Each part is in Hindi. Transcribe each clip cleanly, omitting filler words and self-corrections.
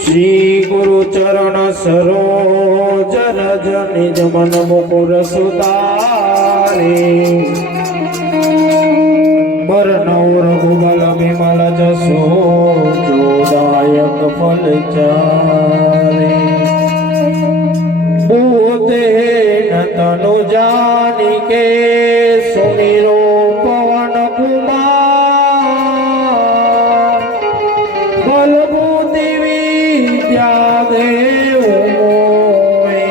श्री गुरु चरण सरोज रज निज मन मुकुर सुधारे बरनौ रघुबल विमल जसो जोदायक फल चारे बूते न तनु जानिके सुमिरो पवन कुमार बलबूति विद्या देव मोहे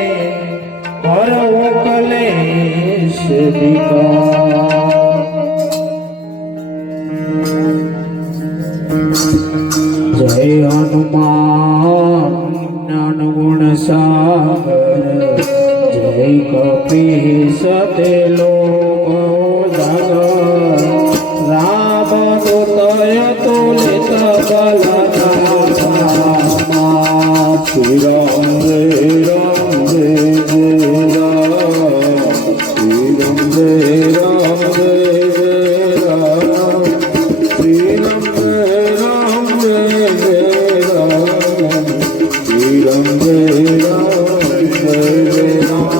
हरहु कलेश विकार। जय हनुमान ज्ञान गुण सागर जय कपीस तेलोक उजागर राम दूतय तुलित बल धामा श्री राम जय राम जय जय राम श्री राम जय राम जय जय राम श्री राम जय राम जय जय राम श्री राम जय राम जय जय राम।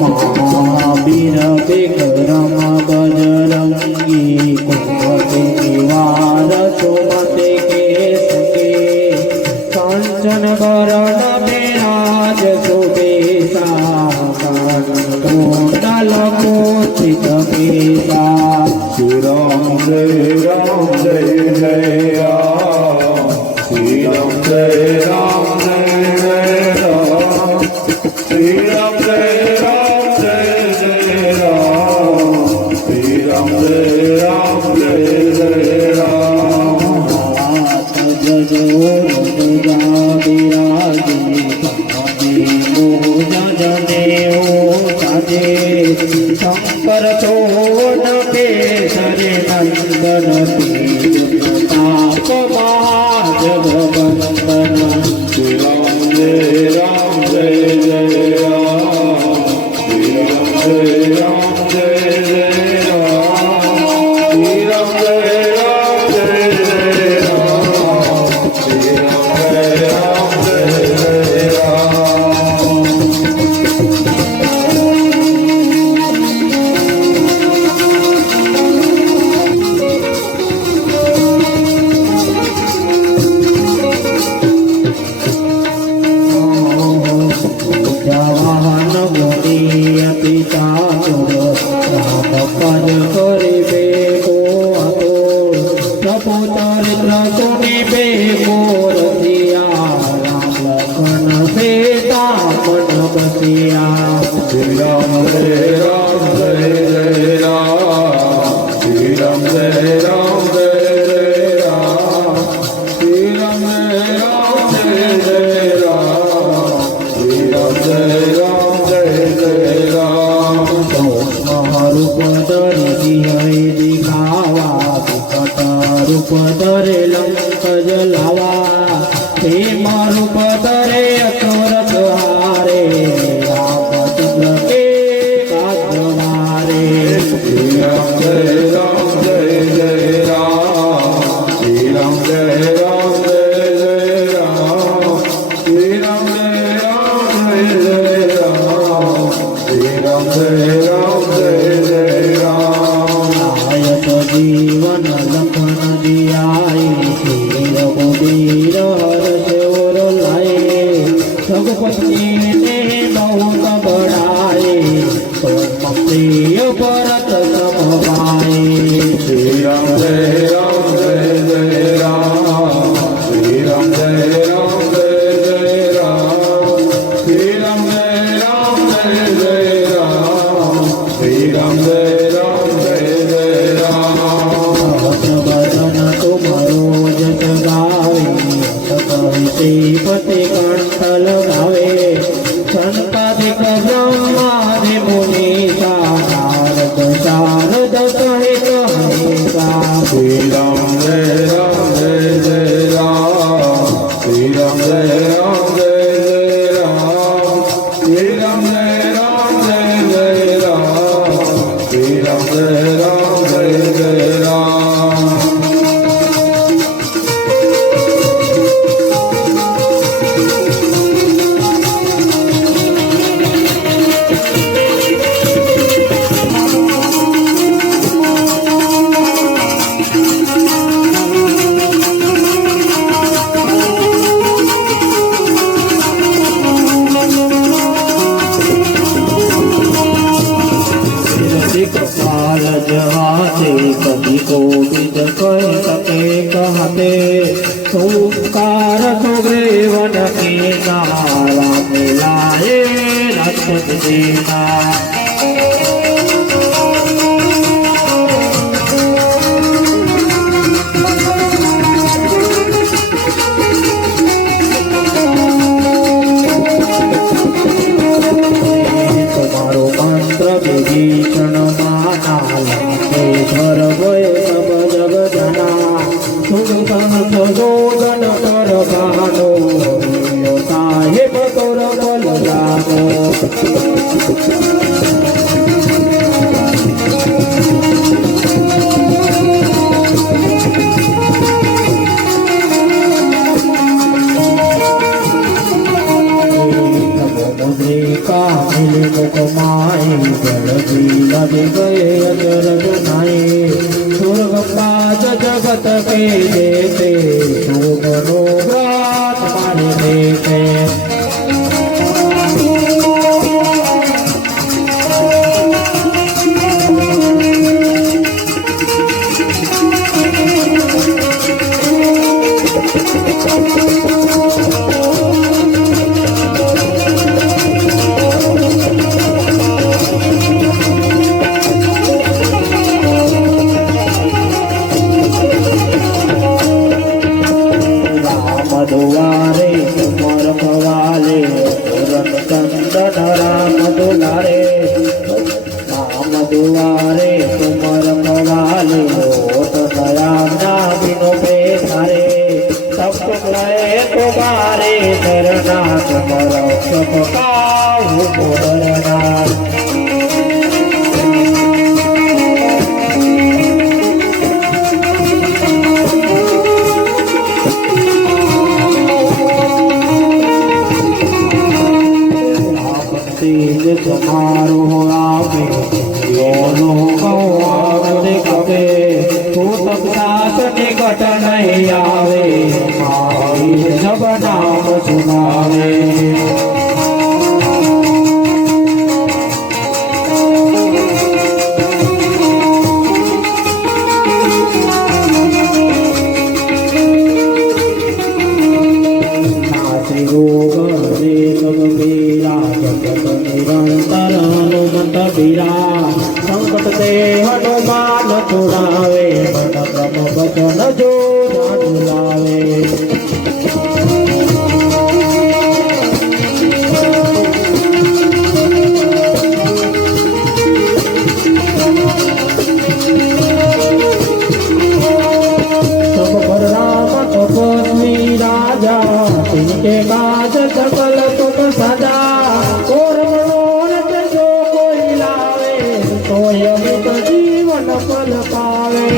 महावीर विक्रम बजरंगी कुमति निवार सुमति के संगे कांचन वरण विराज सुबेसा कुंडल मोतित केसा श्री राम जय राम जय जय राम श्री राम जय राम जय जय राम श्री राम जय राम जय जय राम श्री राम जय राम जय जय राम। हाथ जोड़ दुर्गा विराजे साजे शंकर सोन केसरी नंदन तेज प्रताप महाजगवंदन श्री राम जय राम जय जय राम श्री राम जय राम जय जय राम श्री राम जय राम जय जय राम श्री राम जय राम जय जय राम। जवाहन मुनि अति चातुर राम पद करिबे को आतुर प्रभु चरित्र सुनिबे को रसिया राम लखन सीता मन बसिया श्री राम जय राम जय जय राम श्री राम जय राम जय जय राम श्री राम जय राम जय जय राम श्री राम जय राम जय जय राम। रूप धरि दिहै दिखावा विकट रूप धरे लंक जलावा हेम रूप धरे असुर संहारे रामचंद्र के काज मारे श्री राम जय राम जय जय राम श्री राम जय राम जय जय राम श्री राम जय राम जय जय राम श्री राम जय राम जय जय राम। आयत जीवन लखन जियाए श्री रघुबीर हर्ष और लाए रघुपति ने बहुत बढ़ाए तुम प्रिय भरत सम भाए श्री राम जय राम जय जय राम श्री राम जय राम जय जय राम श्री राम जय राम जय जय राम श्री राम जय राम जय जय राम। भक्त भजन तुमरो एक हाथे उपकार सुग्रीवन कीना राम लाए रघुपति दीना विभीषण माना घर गए सब जग जना तुम संशोधन कर गानो साहेब तोर बल जानो मुकमाई जलदी लग गए अजरज नाई स्वर्ग पाज जगत के देते शोभनो व्रत मारे देते दुआरे तुमर भवाले पूरन चंदन राम दुलारे राम दुआरे तुमर भवाले होत दया बिनु बेसारे सब गए तुम्हारे चरना तुमर सब काहू पुरना तुम्हारो आवे योनो गौरे कवे तू तब सास निकट नहीं आवे माई जब नाम सुनावे निरंतर हनुमत बीरा संकट से हनुमान छुड़ावे मन क्रम वचन जो झुलावे सब पर राम तपस्वी राजा तिनके काज सकल तुम सदा अमित जीवन फल पावे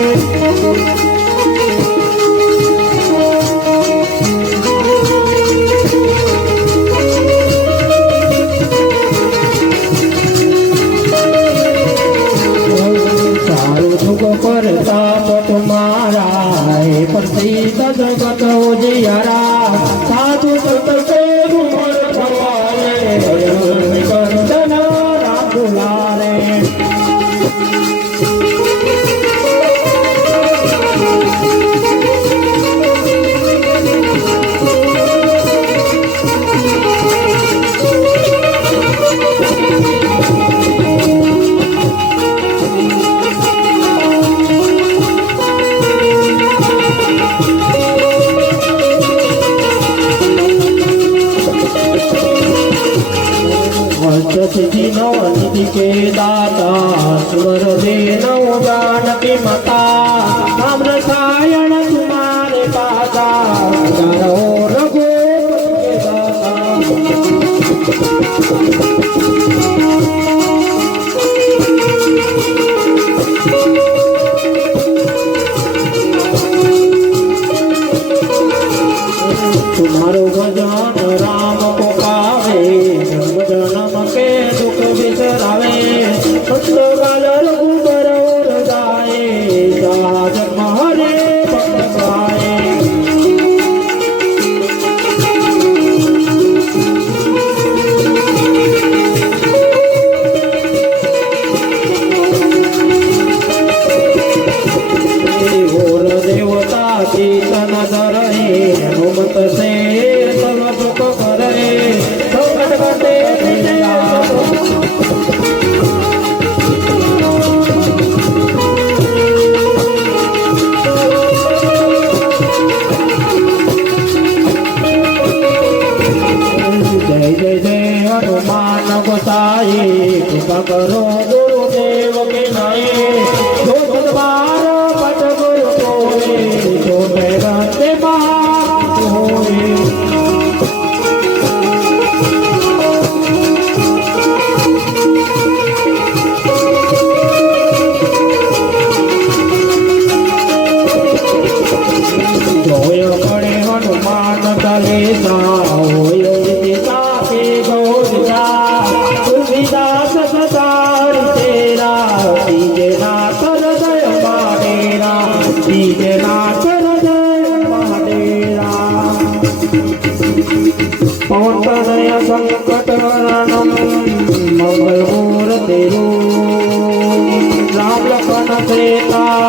सारू सुख पर ताप तुम्हारा प्रसिद्ध जगत उजियारा साधु संत के गुण भवारे कंदन राम दुलारे सिद्धि नवनिधि के दाता सुर देनो जानकी माता ताम्र सायण तुम्हारे पाता करो रघुपति के दाता तुम्हारो भजन राम को पावे जन्म के दुख बिसरावे गाल रघुबर जाए ચેતન ધરે હનુમત શેર તલ સુખ કરે સંકટ કટે જય જય જય હનુમાન ગોસાઈ કૃપા કરો ગુરુદેવ કે નાય જો સદબાર પદ ગુરુ કોરે જો મેરતે મહા હોરે જોય પડે હનુમાન ચાલીસા હોય વિદિતા કે ગૌરજા તુલસીદાસ સદાર તેરા તીજે નાથ હૃદય માડેરા તીજે નાથ હૃદય માડેરા પવનતનય સંકટ હરણમ મંગલ મૂર્તિ રામ લખન સીતા